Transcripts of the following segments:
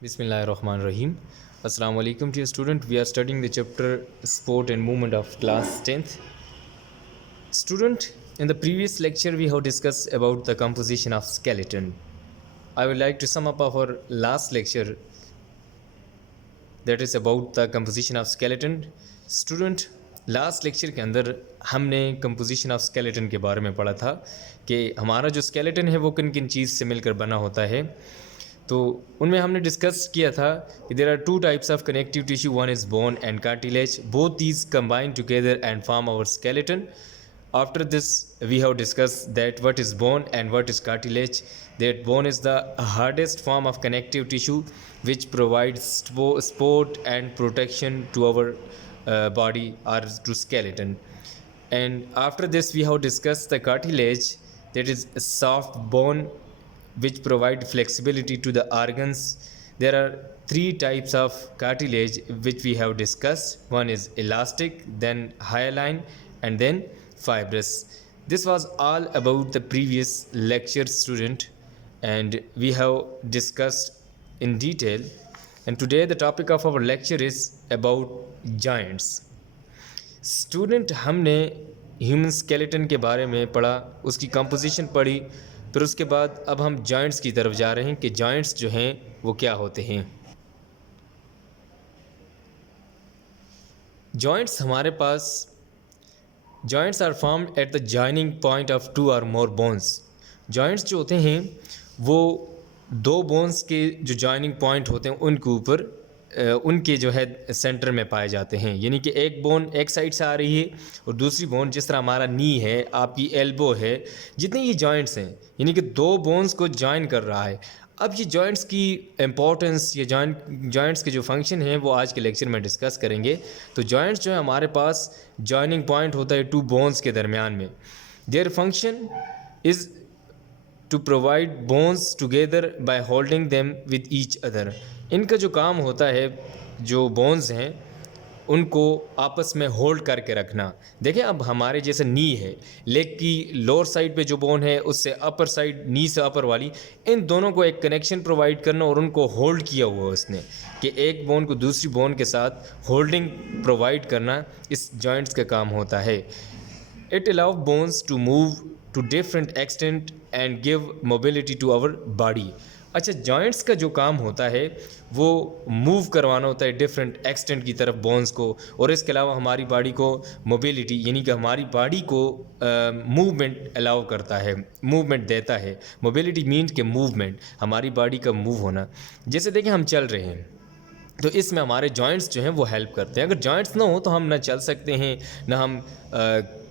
Bismillahirrahmanirrahim. Assalamu alaikum to you student. We are studying the chapter Sport and Movement of class 10th. Student, in the previous lecture we have discussed about the composition of skeleton. I would like to sum up our last lecture, that is about the composition of skeleton. Student, last lecture के अंदर हमने composition of skeleton के बारे में पढ़ा था कि हमारा जो स्केलेटन है वो किन किन चीज़ से मिलकर बना होता है। तो उनमें हमने डिस्कस किया था कि there are two types of connective tissue, one is bone and cartilage, both these combine together and form our skeleton. After this, we have discussed that what is bone and what is cartilage. That bone is the hardest form of connective tissue which provides support and protection to our body or to skeleton. And after this, we have discussed the cartilage, that is a soft bone which provide flexibility to the organs. There are three types of cartilage which we have discussed. One is elastic, then hyaline, and then fibrous. This was all about the previous lecture, student, and we have discussed in detail. And today the topic of our lecture is about joints. Student, हमने human skeleton के बारे में पढ़ा, उसकी composition पढ़ी, फिर उसके बाद अब हम जॉइंट्स की तरफ जा रहे हैं कि जॉइंट्स जो हैं वो क्या होते हैं। जॉइंट्स हमारे पास joints are formed at the joining point of two और मोर बोन्स। जॉइंट्स जो होते हैं वो दो बोन्स के जो जॉइनिंग पॉइंट होते हैं उनके ऊपर उनके जो है सेंटर में पाए जाते हैं। यानी कि एक बोन एक साइड से आ रही है और दूसरी बोन, जिस तरह हमारा नी है, आपकी एल्बो है, जितने ये जॉइंट्स हैं यानी कि दो बोन्स को जॉइन कर रहा है। अब ये जॉइंट्स की इम्पोर्टेंस, ये जॉइंट्स के जो फंक्शन हैं वो आज के लेक्चर में डिस्कस करेंगे। तो जॉइंट्स जो है हमारे पास जॉइनिंग पॉइंट होता है टू बोन्स के दरमियान में। Their function is to provide bones together by holding them with each other. इनका जो काम होता है, जो बोन्स हैं उनको आपस में होल्ड करके रखना। देखें, अब हमारे जैसे नी है, लेग की लोअर साइड पे जो बोन है उससे अपर साइड, नी से अपर वाली, इन दोनों को एक कनेक्शन प्रोवाइड करना और उनको होल्ड किया हुआ उसने कि एक बोन को दूसरी बोन के साथ होल्डिंग प्रोवाइड करना इस जॉइंट्स का काम होता है। It allow bones to move to different extent and give mobility to our body. अच्छा, जॉइंट्स का जो काम होता है वो मूव करवाना होता है डिफरेंट एक्सटेंट की तरफ बोन्स को, और इसके अलावा हमारी बॉडी को मोबिलिटी, यानी कि हमारी बॉडी को मूवमेंट अलाउ करता है, मूवमेंट देता है। मोबिलिटी मीन्स के मूवमेंट, हमारी बॉडी का मूव होना। जैसे देखें, हम चल रहे हैं तो इसमें हमारे जॉइंट्स जो हैं वो हेल्प करते हैं। अगर जॉइंट्स ना हो तो हम ना चल सकते हैं, ना हम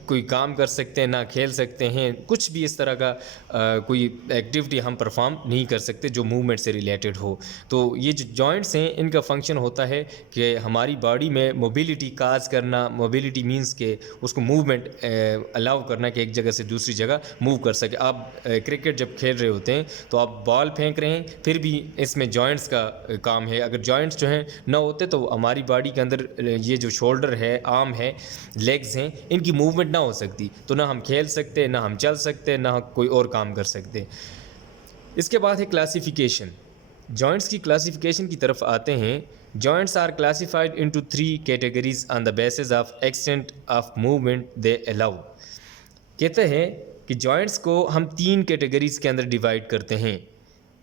कोई काम कर सकते हैं, ना खेल सकते हैं, कुछ भी इस तरह का कोई एक्टिविटी हम परफॉर्म नहीं कर सकते जो मूवमेंट से रिलेटेड हो। तो ये जो जॉइंट्स हैं इनका फंक्शन होता है कि हमारी बॉडी में मोबिलिटी काज करना। मोबिलिटी मींस के उसको मूवमेंट अलाउ करना कि एक जगह से दूसरी जगह मूव कर सके। आप क्रिकेट जब खेल रहे होते हैं तो आप बॉल फेंक रहे हैं, फिर भी इसमें जॉइंट्स का काम है। अगर जॉइंट्स जो हैं ना होते तो हमारी बॉडी के अंदर ये जो शोल्डर है, आर्म है, लेग्स हैं, इनकी मूवमेंट ना हो सकती, तो ना हम खेल सकते, ना हम चल सकते, ना कोई और काम कर सकते। इसके बाद है क्लासिफिकेशन। जॉइंट्स की क्लासिफिकेशन की तरफ आते हैं। Joints are classified into three categories on the basis of extent of movement they allow. कहते हैं कि जॉइंट्स को हम तीन कैटेगरीज के अंदर डिवाइड करते हैं।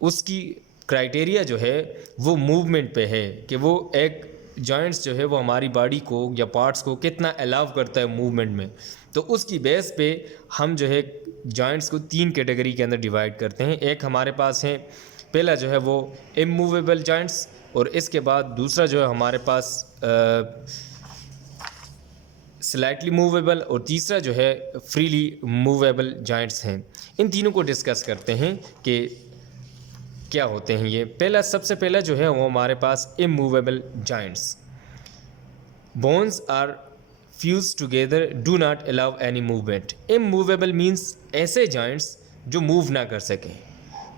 उसकी क्राइटेरिया जो है वो मूवमेंट पे है कि वो एक जॉइंट्स जो है वो हमारी बॉडी को या पार्ट्स को कितना अलाउ करता है मूवमेंट में। तो उसकी बेस पे हम जो है जॉइंट्स को तीन कैटेगरी के अंदर डिवाइड करते हैं। एक हमारे पास है, पहला जो है वो इमूवेबल जॉइंट्स, और इसके बाद दूसरा जो है हमारे पास स्लाइटली मूवेबल, और तीसरा जो है फ्रीली मूवेबल जॉइंट्स हैं। इन तीनों को डिस्कस करते हैं कि क्या होते हैं ये। सबसे पहला जो है वो हमारे पास immovable joints. Bones are fused together, do not allow any movement. Immovable means ऐसे जॉइंट्स जो मूव ना कर सकें।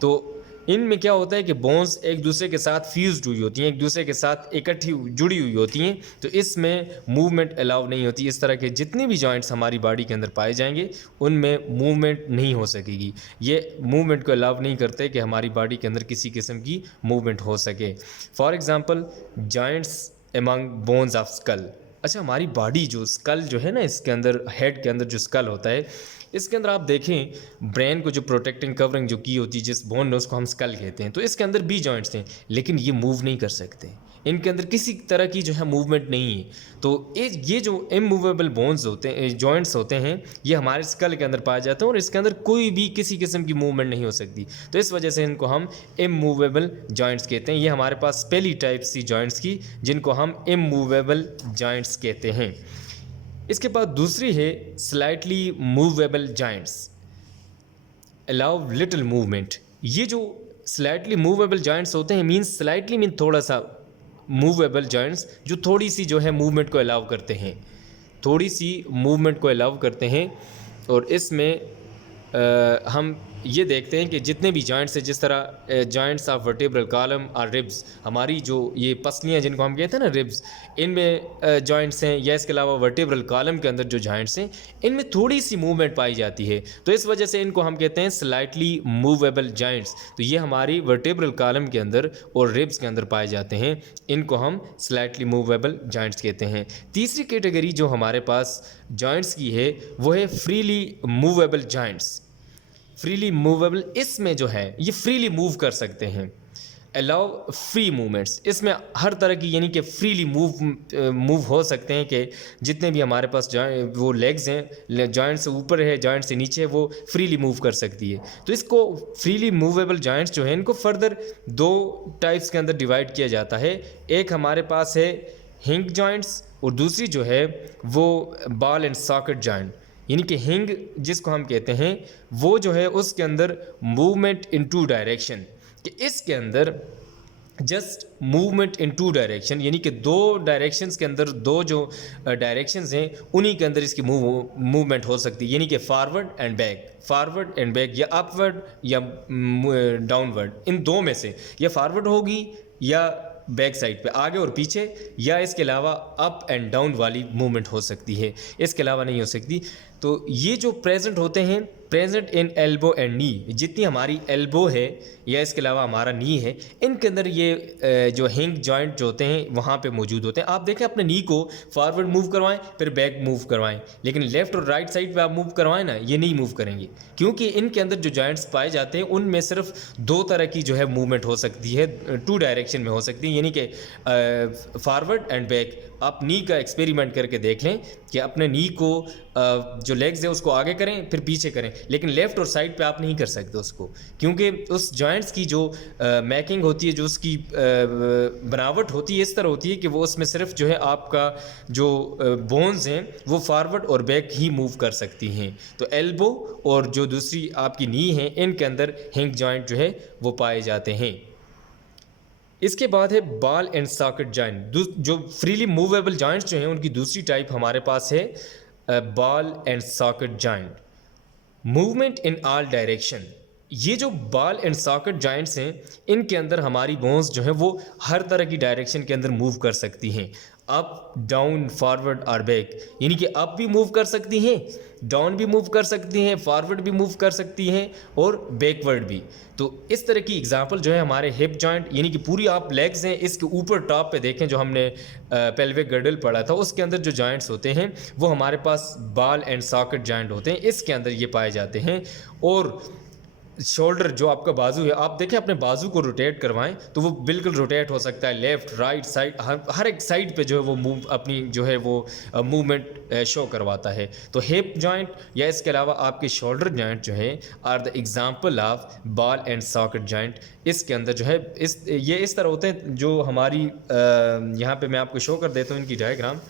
तो इनमें क्या होता है कि बोन्स एक दूसरे के साथ फ्यूज्ड हुई होती हैं, एक दूसरे के साथ इकट्ठी जुड़ी हुई होती हैं, तो इसमें मूवमेंट अलाउ नहीं होती। इस तरह के जितने भी जॉइंट्स हमारी बॉडी के अंदर पाए जाएंगे उनमें मूवमेंट नहीं हो सकेगी। ये मूवमेंट को अलाउ नहीं करते कि हमारी बॉडी के अंदर किसी किस्म की मूवमेंट हो सके। For example joints among bones of skull. अच्छा, हमारी बॉडी जो स्कल जो है ना, इसके अंदर हेड के अंदर जो स्कल होता है, इसके अंदर आप देखें ब्रेन को जो प्रोटेक्टिंग कवरिंग जो की होती है जिस बोन ने, उसको हम स्कल कहते हैं। तो इसके अंदर भी जॉइंट्स हैं, लेकिन ये मूव नहीं कर सकते, इनके अंदर किसी तरह की जो है मूवमेंट नहीं है। तो ये जो इमूवेबल बोन्स होते हैं, जॉइंट्स होते हैं, ये हमारे स्कल के अंदर पाए जाते हैं और इसके अंदर कोई भी किसी किस्म की मूवमेंट नहीं हो सकती। तो इस वजह से इनको हम इमूवेबल जॉइंट्स कहते हैं। ये हमारे पास पहली टाइप सी जॉइंट्स की, जिनको हम इमूवेबल जॉइंट्स कहते हैं। इसके बाद दूसरी है slightly movable joints, allow little movement. ये जो स्लाइटली मूवेबल जॉइंट्स होते हैं, मीन्स स्लाइटली मीन थोड़ा सा, मूवेबल जॉइंट्स जो थोड़ी सी जो है मूवमेंट को अलाउ करते हैं, थोड़ी सी मूवमेंट को अलाउ करते हैं। और इसमें हम ये देखते हैं कि जितने भी जॉइंट्स हैं, जिस तरह जॉइंट्स ऑफ वर्टेब्रल कॉलम और रिब्स, हमारी जो ये पसलियाँ जिनको हम कहते हैं ना रिब्स, इनमें जॉइंट्स हैं, या इसके अलावा वर्टेब्रल कॉलम के अंदर जो जॉइंट्स हैं, इनमें थोड़ी सी मूवमेंट पाई जाती है। तो इस वजह से इनको हम कहते हैं स्लाइटली मूवेबल जॉइंट्स। तो ये हमारी वर्टेब्रल कॉलम के अंदर और रिब्स के अंदर पाए जाते हैं, इनको हम स्लाइटली मूवेबल जॉइंट्स कहते हैं। तीसरी कैटेगरी जो हमारे पास जॉइंट्स की है वो है freely movable joints. Freely movable, इसमें जो है ये फ्रीली मूव कर सकते हैं, अलाउ फ्री मूवमेंट्स। इसमें हर तरह की यानी कि फ्रीली मूव हो सकते हैं कि जितने भी हमारे पास वो लेग्स हैं, जॉइंट से ऊपर है जॉइंट से नीचे है, वो फ्रीली मूव कर सकती है। तो इसको फ्रीली मूवेबल जॉइंट्स जो है इनको फर्दर दो टाइप्स के अंदर डिवाइड किया जाता है। एक हमारे पास है हिंग जॉइंट्स और दूसरी जो है वो बॉल एंड सॉकेट जॉइंट। यानी कि हिंग जिसको हम कहते हैं वो जो है उसके अंदर मूवमेंट इन टू डायरेक्शन, कि इसके अंदर just movement in two direction, यानी कि दो डायरेक्शंस के अंदर दो जो डायरेक्शंस हैं उन्हीं के अंदर इसकी मूवमेंट हो सकती है। यानी कि forward and back, forward and back, या अपवर्ड या डाउनवर्ड, इन दो में से या फॉरवर्ड होगी या बैक साइड पे आगे और पीछे, या इसके अलावा अप एंड डाउन वाली मूवमेंट हो सकती है, इसके अलावा नहीं हो सकती। तो ये जो प्रेजेंट होते हैं, प्रेजेंट इन एल्बो एंड नी, जितनी हमारी एल्बो है या इसके अलावा हमारा नी है, इनके अंदर ये जो हिंग जॉइंट जो होते हैं वहाँ पे मौजूद होते हैं। आप देखें अपने नी को फॉरवर्ड मूव करवाएं फिर बैक मूव करवाएं, लेकिन लेफ्ट और राइट साइड पे आप मूव करवाएं ना, ये नहीं मूव करेंगे, क्योंकि इनके अंदर जो जॉइंट्स पाए जाते हैं उनमें सिर्फ दो तरह की जो है मूवमेंट हो सकती है, टू डायरेक्शन में हो सकती है, यानी कि फॉरवर्ड एंड बैक। आप नी का एक्सपेरिमेंट करके देख लें कि अपने नी को जो लेग्स है उसको आगे करें फिर पीछे करें, लेकिन लेफ़्ट और साइड पे आप नहीं कर सकते उसको, क्योंकि उस जॉइंट्स की जो मैकिंग होती है, जो उसकी बनावट होती है इस तरह होती है कि वो उसमें सिर्फ जो है आपका जो बोन्स हैं वो फॉरवर्ड और बैक ही मूव कर सकती हैं। तो एल्बो और जो दूसरी आपकी नी है इनके अंदर हिंग जॉइंट जो है वो पाए जाते हैं। इसके बाद है बॉल एंड सॉकेट जॉइंट। जो फ्रीली मूवेबल जॉइंट्स जो हैं उनकी दूसरी टाइप हमारे पास है ball and socket joint, movement in all direction. ये जो बॉल एंड सॉकेट जॉइंट्स हैं इनके अंदर हमारी बोन्स जो हैं वो हर तरह की डायरेक्शन के अंदर मूव कर सकती हैं, अप डाउन फॉरवर्ड और बैक, यानी कि अप भी मूव कर सकती हैं, डाउन भी मूव कर सकती हैं, फॉरवर्ड भी मूव कर सकती हैं और बैकवर्ड भी। तो इस तरह की एग्जांपल जो है हमारे हिप जॉइंट, यानी कि पूरी आप लेग्स हैं इसके ऊपर टॉप पे देखें जो हमने पेल्विक गर्डल पढ़ा था उसके अंदर जो जॉइंट्स होते हैं वो हमारे पास बॉल एंड सॉकेट जॉइंट होते हैं, इसके अंदर ये पाए जाते हैं। और शोल्डर जो आपका बाजू है, आप देखें अपने बाजू को रोटेट करवाएं तो वो बिल्कुल रोटेट हो सकता है, लेफ़्ट राइट साइड, हर एक साइड पे जो है वो मूव अपनी जो है वो मूवमेंट शो करवाता है। तो हिप जॉइंट या इसके अलावा आपके शोल्डर जॉइंट जो है are the example of ball and socket joint. इसके अंदर जो है ये इस तरह होते हैं जो हमारी यहाँ पे मैं आपको शो कर देता हूँ इनकी डायग्राम।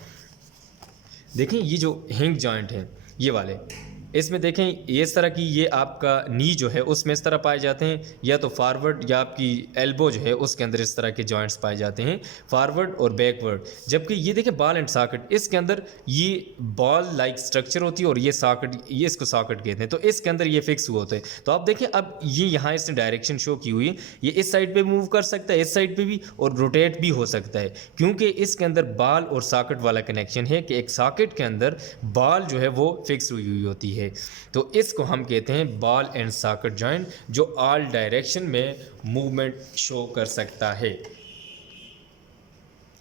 देखें ये जो हिंग जॉइंट है ये वाले, इसमें देखें इस तरह की ये आपका नी जो है उसमें इस तरह पाए जाते हैं, या तो फॉरवर्ड या आपकी एल्बो जो है उसके अंदर इस तरह के जॉइंट्स पाए जाते हैं, फॉरवर्ड और बैकवर्ड। जबकि ये देखें बॉल एंड सॉकेट, इसके अंदर ये बॉल लाइक स्ट्रक्चर होती है और ये सॉकेट, ये इसको सॉकेट कहते हैं, तो इसके अंदर ये फिक्स हुए होते हैं। तो आप देखें अब ये यहाँ इसने डायरेक्शन शो की हुई है, ये इस साइड पे मूव कर सकता है, इस साइड पे भी, और रोटेट भी हो सकता है, क्योंकि इसके अंदर बॉल और सॉकेट वाला कनेक्शन है कि एक सॉकेट के अंदर बॉल जो है वो फिक्स हुई हुई होती है। तो इसको हम कहते हैं बॉल एंड सॉकेट जॉइंट, जो ऑल डायरेक्शन में मूवमेंट शो कर सकता है।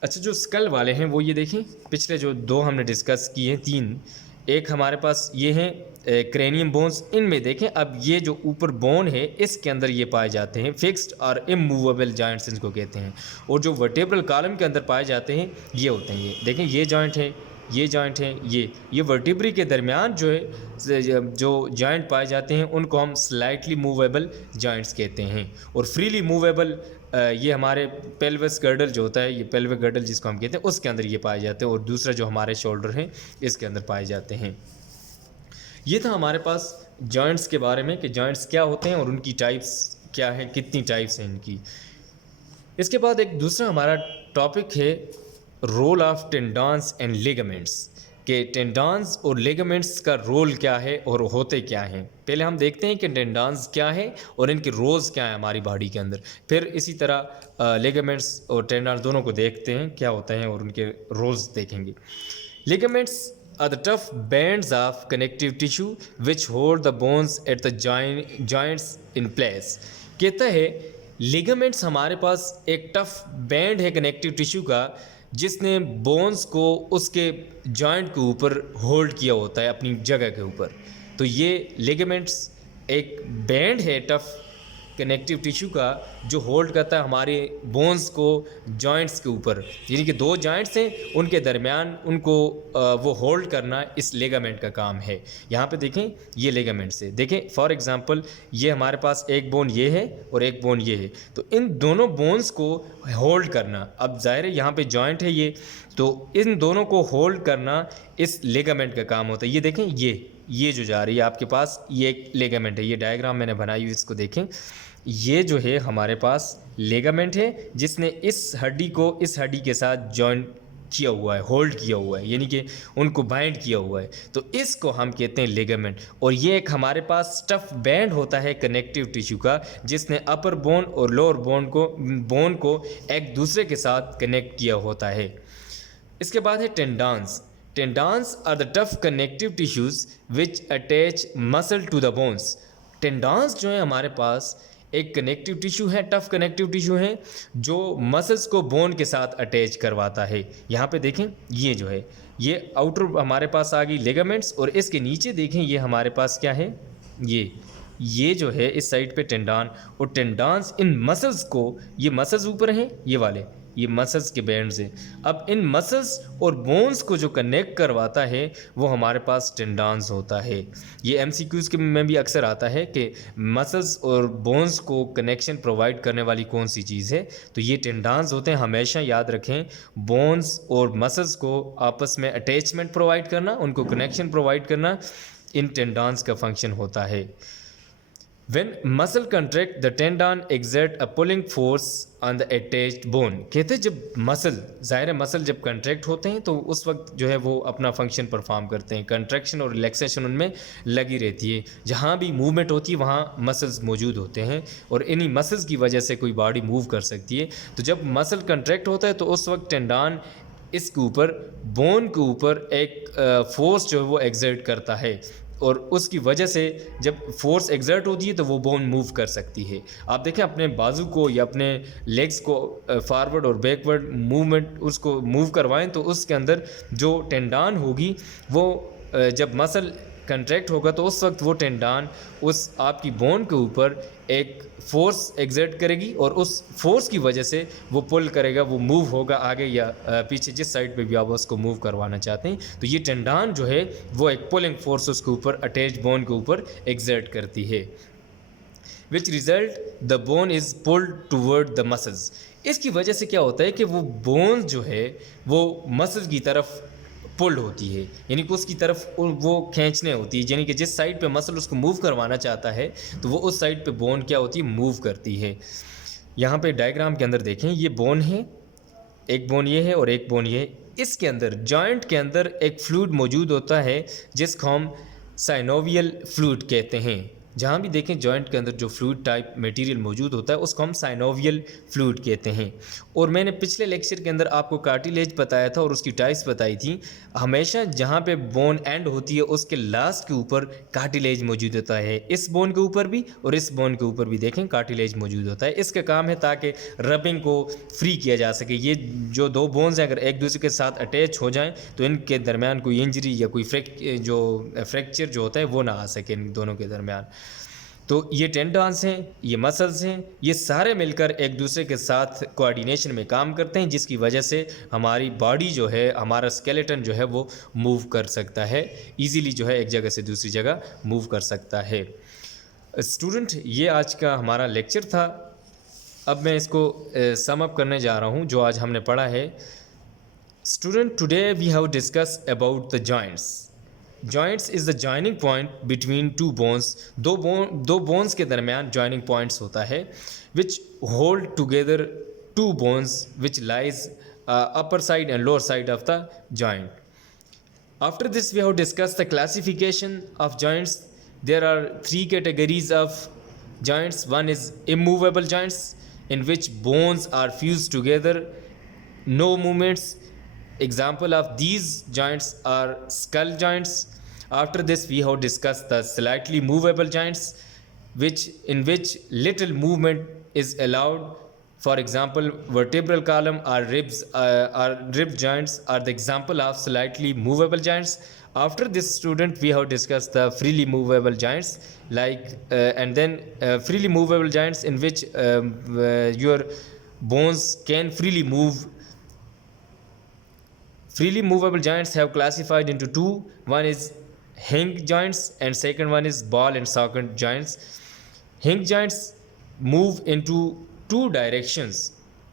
अच्छा, जो स्कल वाले हैं वो ये देखें, पिछले जो दो हमने डिस्कस किए हैं, तीन, एक हमारे पास ये हैं क्रेनियम बोन्स। इनमें देखें अब ये जो ऊपर बोन है इसके अंदर ये पाए जाते हैं फिक्स्ड और इमूवेबल जॉइंट्स इनको कहते हैं, और जो वर्टेब्रल कॉलम के अंदर पाए जाते हैं ये होते हैं, ये देखें ये जॉइंट है, ये जॉइंट है, ये वर्टिब्री के दरमियान जो है जो जॉइंट पाए जाते हैं उनको हम स्लाइटली मूवेबल जॉइंट्स कहते हैं। और फ्रीली मूवेबल ये हमारे पेल्विस गर्डल जो होता है, ये पेल्विक गर्डल जिसको हम कहते हैं उसके अंदर ये पाए जाते हैं, और दूसरा जो हमारे शोल्डर हैं इसके अंदर पाए जाते हैं। ये था हमारे पास जॉइंट्स के बारे में कि जॉइंट्स क्या होते हैं और उनकी टाइप्स क्या है, कितनी टाइप्स हैं इनकी। इसके बाद एक दूसरा हमारा टॉपिक है रोल ऑफ टेंडॉन्स एंड लिगामेंट्स, कि टेंडॉन्स और लिगामेंट्स का रोल क्या है और होते क्या हैं। पहले हम देखते हैं कि टेंडॉन्स क्या है और इनके रोल्स क्या हैं हमारी बॉडी के अंदर, फिर इसी तरह लिगामेंट्स और टेंडॉन्स दोनों को देखते हैं क्या होते हैं और उनके रोल्स देखेंगे। Ligaments are the tough bands of connective tissue which hold the bones at the joints in place। कहता है लिगामेंट्स हमारे पास एक टफ बैंड है कनेक्टिव टिश्यू का, जिसने बोन्स को उसके जॉइंट के ऊपर होल्ड किया होता है अपनी जगह के ऊपर। तो ये लिगामेंट्स एक बैंड है टफ कनेक्टिव टिश्यू का जो होल्ड करता है हमारे बोन्स को जॉइंट्स के ऊपर, यानी कि दो जॉइंट्स हैं उनके दरमियान उनको वो होल्ड करना इस लिगामेंट का काम है। यहाँ पे देखें ये लिगामेंट्स है, देखें फॉर एग्जांपल ये हमारे पास एक बोन ये है और एक बोन ये है, तो इन दोनों बोन्स को होल्ड करना, अब जाहिर है यहाँ पे जॉइंट है ये, तो इन दोनों को होल्ड करना इस लिगामेंट का काम होता है। ये देखें ये जो जा रही है आपके पास ये एक लिगामेंट है, ये डायग्राम मैंने बनाई हुई, इसको देखें, ये जो है हमारे पास लिगामेंट है जिसने इस हड्डी को इस हड्डी के साथ जॉइंट किया हुआ है, होल्ड किया हुआ है, यानी कि उनको बाइंड किया हुआ है, तो इसको हम कहते हैं लिगामेंट। और ये एक हमारे पास स्टफ बैंड होता है कनेक्टिव टिश्यू का, जिसने अपर बोन और लोअर बोन को एक दूसरे के साथ कनेक्ट किया होता है। इसके बाद है tendons. Tendons are the tough connective tissues which attach muscle to the bones. Tendons जो है हमारे पास एक कनेक्टिव टिश्यू है, टफ कनेक्टिव टिश्यू है जो मसल्स को बोन के साथ अटैच करवाता है। यहाँ पे देखें ये जो है ये आउटर हमारे पास आ गई लिगामेंट्स, और इसके नीचे देखें ये हमारे पास क्या है, ये जो है इस साइड पे टेंडॉन, और टेंडॉन्स इन मसल्स को, ये मसल्स ऊपर हैं ये वाले, ये मसल्स के बैंड्स हैं। अब इन मसल्स और बोन्स को जो कनेक्ट करवाता है वो हमारे पास टेंडॉन्स होता है। ये एमसीक्यूज़ के में भी अक्सर आता है कि मसल्स और बोन्स को कनेक्शन प्रोवाइड करने वाली कौन सी चीज़ है, तो ये टेंडॉन्स होते हैं। हमेशा याद रखें, बोन्स और मसल्स को आपस में अटैचमेंट प्रोवाइड करना, उनको कनेक्शन प्रोवाइड करना, इन टेंडॉन्स का फंक्शन होता है। When muscle contract, the tendon exert a pulling force on the attached bone। कहते हैं जब मसल, ज़ाहिर है मसल जब कंट्रैक्ट होते हैं तो उस वक्त जो है वो अपना फंक्शन परफॉर्म करते हैं, कंट्रैक्शन और रिलैक्सेशन उनमें लगी रहती है। जहाँ भी मूवमेंट होती है वहाँ मसल्स मौजूद होते हैं और इन्हीं मसल्स की वजह से कोई बॉडी मूव कर सकती है। तो जब मसल कंट्रैक्ट होता है तो उस वक्त टेंडन इसके ऊपर, बोन के ऊपर एक फोर्स जो है वो एग्जर्ट करता है, और उसकी वजह से जब फोर्स एग्जर्ट होती है तो वो बोन मूव कर सकती है। आप देखें अपने बाजू को या अपने लेग्स को फॉरवर्ड और बैकवर्ड मूवमेंट उसको मूव करवाएं तो उसके अंदर जो टेंडन होगी वो जब मसल कंट्रैक्ट होगा तो उस वक्त वो टेंडन उस आपकी बोन के ऊपर एक फोर्स एग्जर्ट करेगी और उस फोर्स की वजह से वो पुल करेगा, वो मूव होगा आगे या पीछे, जिस साइड पे भी आप उसको मूव करवाना चाहते हैं। तो ये टेंडन जो है वो एक पुलिंग फोर्स उसके ऊपर अटैच बोन के ऊपर एग्जर्ट करती है, which result the bone is pulled toward the muscles. इसकी वजह से क्या होता है कि वो बोन जो है वो मसल की तरफ पुल्ड होती है, यानी कि उसकी तरफ वो खींचने होती है, यानी कि जिस साइड पे मसल उसको मूव करवाना चाहता है तो वो उस साइड पे बोन क्या होती है, मूव करती है। यहाँ पे डायग्राम के अंदर देखें, ये बोन है, एक बोन ये है और एक बोन ये है। इसके अंदर जॉइंट के अंदर एक फ्लूइड मौजूद होता है जिसको हम साइनोवियल फ्लूइड कहते हैं। जहाँ भी देखें जॉइंट के अंदर जो फ्लूइड टाइप मटेरियल मौजूद होता है उसको हम साइनोवियल फ्लूइड कहते हैं। और मैंने पिछले लेक्चर के अंदर आपको कार्टिलेज बताया था और उसकी टाइप्स बताई थी। हमेशा जहाँ पे बोन एंड होती है उसके लास्ट के ऊपर कार्टिलेज मौजूद होता है। इस बोन के ऊपर भी और इस बोन के ऊपर भी देखें कार्टिलेज मौजूद होता है। इसका काम है ताकि रबिंग को फ्री किया जा सके। ये जो दो बोन्स हैं अगर एक दूसरे के साथ अटैच हो जाएं तो इनके दरमियान कोई इंजरी या कोई फ्रैक्चर जो होता है वो ना आ सके इन दोनों के दरमियान। तो ये टेंडन्स हैं, ये मसल्स हैं, ये सारे मिलकर एक दूसरे के साथ कोऑर्डिनेशन में काम करते हैं, जिसकी वजह से हमारी बॉडी जो है, हमारा स्केलेटन जो है वो मूव कर सकता है, इजीली जो है एक जगह से दूसरी जगह मूव कर सकता है। स्टूडेंट, ये आज का हमारा लेक्चर था। अब मैं इसको सम अप करने जा रहा हूँ जो आज हमने पढ़ा है। Student, today we have discuss about the joints. Joints is the joining point between two bones. दो बोन्स के दरमियान जॉइनिंग पॉइंट्स होता है which hold together two bones which lies upper side and lower side of the joint. After this, we have discussed the classification of joints. There are three categories of joints. One is immovable joints, in which bones are fused together, no movements. Example of these joints are skull joints. After this, we have discussed the slightly movable joints, in which little movement is allowed. For example, vertebral column or rib joints are the example of slightly movable joints. After this, student, we have discussed the freely movable joints, and then freely movable joints in which your bones can freely move. Freely movable joints have classified into two. One is hinge joints and second one is ball and socket joints. Hinge joints move into two directions: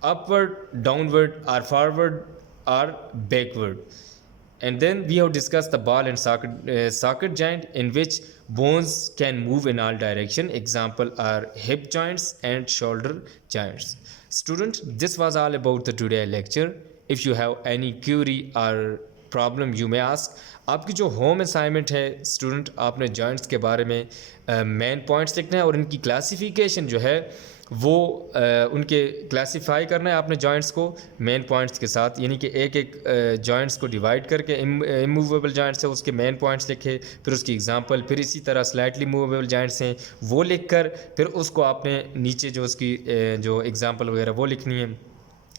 upward, downward, or forward, or backward. And then we have discussed the ball and socket joint, in which bones can move in all direction. Example are hip joints and shoulder joints. Student, this was all about the today lecture. If you have any query or problem you may ask. आपकी जो home assignment है student, आपने joints के बारे में main points लिखना है और इनकी क्लासिफिकेशन जो है वो उनके क्लासिफाई करना है आपने जॉइंट्स को मेन पॉइंट्स के साथ, यानी कि एक एक जॉइंट्स को डिवाइड करके इमूवेबल जॉइंट्स है उसके मेन पॉइंट्स लिखे, फिर उसकी एग्जांपल, फिर इसी तरह स्लाइटली मूवेबल जॉइंट्स हैं वो लिखकर फिर उसको आपने नीचे जो उसकी जो एग्जांपल वगैरह वो लिखनी है.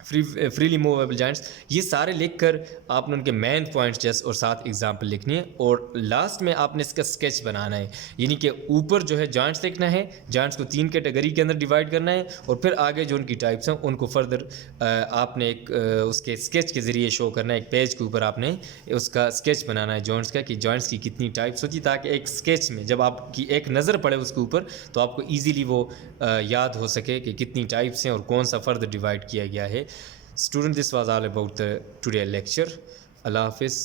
फ्रीली मूवेबल जॉइंट्स ये सारे लिखकर आपने उनके मेन पॉइंट्स जैसे और साथ एग्जांपल लिखनी है और लास्ट में आपने इसका स्केच बनाना है, यानी कि ऊपर जो है जॉइंट्स लिखना है, जॉइंट्स को 3 कैटेगरी के अंदर डिवाइड करना है और फिर आगे जो उनकी टाइप्स हैं उनको फर्दर आपने एक उसके स्केच के ज़रिए शो करना है. एक पेज के ऊपर आपने उसका स्केच बनाना है जॉइंट्स का कि जॉइंट्स की कितनी टाइप्स होती है, ताकि एक स्केच में जब आपकी एक नज़र पड़े उसके ऊपर तो आपको ईजीली वो याद हो सके कि कितनी टाइप्स हैं और कौन सा फर्दर डिवाइड किया गया है. Student, this was all about the today lecture. Allah Hafiz.